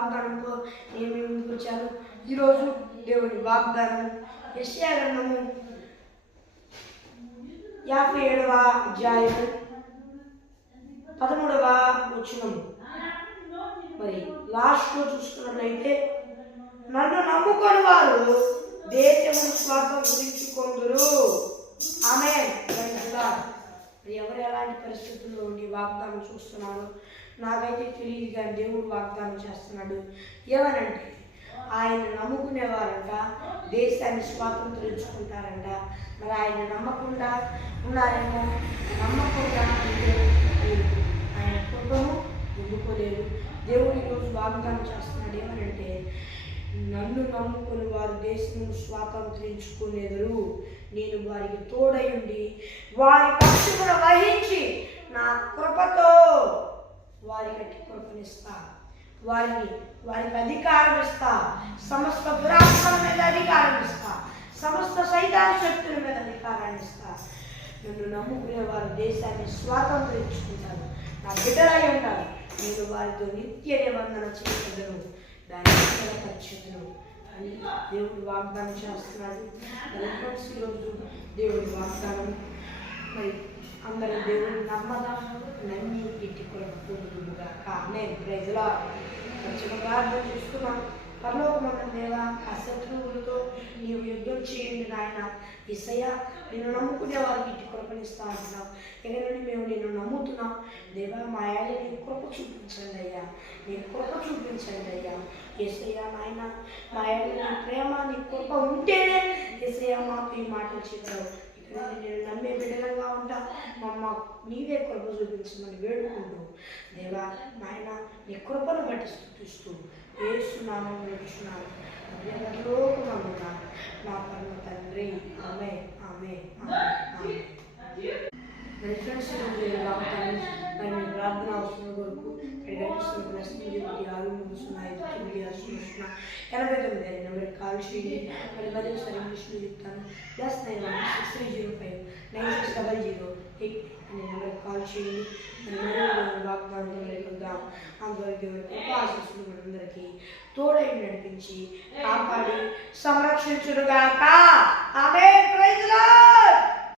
వాగ్దానంతో నేను మీ ముందుకు వచ్చాను. ఈరోజు దేవుని వాగ్దానం యెషయా గ్రంథము 57వ అధ్యాయం 13వ వచనం. మరి లాస్ట్లో చూసుకున్నట్లయితే, నన్ను నమ్ముకొని వారు దేశమును స్వాతంత్రించుకొందురు. ఆమేన్. ఎవరు ఎలాంటి పరిస్థితుల్లో ఉండి వాగ్దానం చూస్తున్నారో నాకైతే తెలియదు, కానీ దేవుడు వాగ్దానం చేస్తున్నాడు. ఏమనంటే, ఆయన నమ్ముకునేవారంట దేశాన్ని స్వాతంత్రించుకుంటారంట. మరి ఆయన నమ్మకుండా ఉన్నారేమో, నమ్మకుండా ఆయన కృపను పొందుకోలేరు. దేవుడు ఈరోజు వాగ్దానం చేస్తున్నాడు. ఏమనంటే, నన్ను నమ్ముకుని వారు దేశమును స్వాతంత్రించుకునేదరు. నేను వారికి తోడై ఉండి వారి పక్షులను వహించి నా కృపతో వారికి కృపనిస్తా, వారికి అధికారం ఇస్తా, సమస్త దురాత్మల మీద అధికారం ఇస్తా, సమస్త సైతాన్ శక్తుల మీద అధికారాన్ని ఇస్తా. నన్ను నమ్ముకునే వారు దేశాన్ని స్వాతంత్రించుకుంటారు, నా బిడ్డలై ఉంటారు. నేను వారితో నిత్య నిబంధన చేయగలను, దాన్ని పరిచయం అని దేవుడు వాగ్దానం చేస్తున్నాడు. ఈరోజు దేవుడి వాగ్దానం మరి అందరూ దేవుడిని నమ్మి ఇంటి కొరకు పొందుతుందిగా. నేను ప్రజల మంచిగా ప్రార్థన చేసుకున్నాను. పరలోకమైన దేవా, ఆ శత్రువులతో నీవు యుద్ధం చేయండి నాయన. యేసయ్యా, నేను నమ్ముకునే వారికి ఇంటి కృపనిస్తా అంటున్నావు. ఇక నుండి మేము నేను నమ్ముతున్నాం దేవా. మా యాళ్ళ నీ కృప చూపించండి అయ్యా, నీ కృప చూపించండి అయ్యా. యేసయ్యా నాయన, మా యాళ్ళ నీ ప్రేమ నీ కృప ఉంటేనే యేసయ్యా మాకు ఈ మాటలు చెప్పావు. ఇక్కడ నేను నమ్మే బిడ్డలంగా ఉంటా. నీవే కృప చూపించమని వేడుకుంటూ దేవా నాయన, నీ కృపను బట్టి స్తుతిస్తూ యేసు నామములో నడుచున్నాను నా పరమ తండ్రి. ఆమేన్, ఆమేన్, ఆమేన్. మరి ఫ్రెండ్స్, మరి మీ ప్రార్థన అవసరం కొరకు ఇక్కడ 6 నెంబర్ కాల్ చేయండి. మరి మళ్ళీ ఒకసారి ఇంగ్లీష్లో చెప్తాను. +9163059600 అనే నెంబర్ కాల్ చేయండి. మరి మరో వాగ్దానంతో లేకుందాం. అంతవరకు ఉపాసస్తులు మనందరికీ తోడై నడిపించి కాపాడి సంరక్షించుడుగాక. ఆమేన్. Praise the lord.